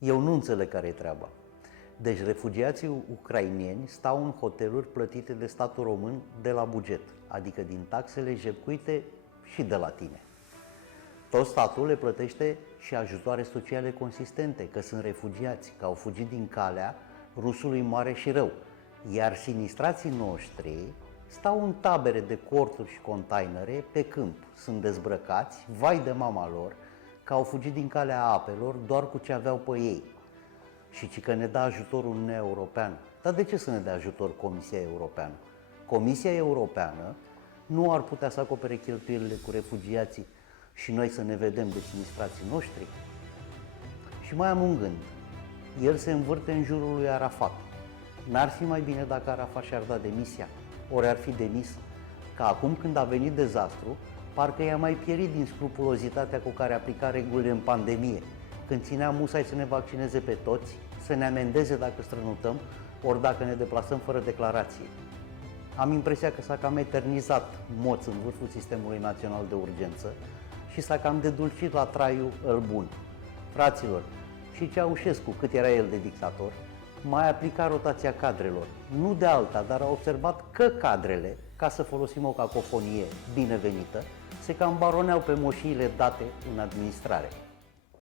Eu nu înțeleg care e treaba. Deci refugiații ucraineni stau în hoteluri plătite de statul român de la buget, adică din taxele jecuite și de la tine. Tot statul le plătește și ajutoare sociale consistente, că sunt refugiați, că au fugit din calea rusului mare și rău. Iar sinistrații noștri stau în tabere de corturi și containere pe câmp, sunt dezbrăcați, vai de mama lor, că au fugit din calea apelor doar cu ce aveau pe ei. Și că ne dă ajutorul Uniunea Europeană. Dar de ce să ne dea ajutor Comisia Europeană? Comisia Europeană nu ar putea să acopere cheltuielile cu refugiații și noi să ne vedem de sinistrații noștri? Și mai am un gând. El se învârte în jurul lui Arafat. N-ar fi mai bine dacă Arafat și-ar da demisia? Ori ar fi demis? Că acum când a venit dezastru, parcă i-a mai pierit din scrupulozitatea cu care aplica regulile în pandemie, când ținea musai să ne vaccineze pe toți, să ne amendeze dacă strănutăm, ori dacă ne deplasăm fără declarație. Am impresia că s-a cam eternizat moț în vârful sistemului național de urgență și s-a cam dedulcit la traiul îl bun. Fraților, și Ceaușescu, cât era el de dictator, mai aplica rotația cadrelor. Nu de alta, dar a observat că cadrele, ca să folosim o cacofonie binevenită, se cam baroneau pe moșiile date în administrare.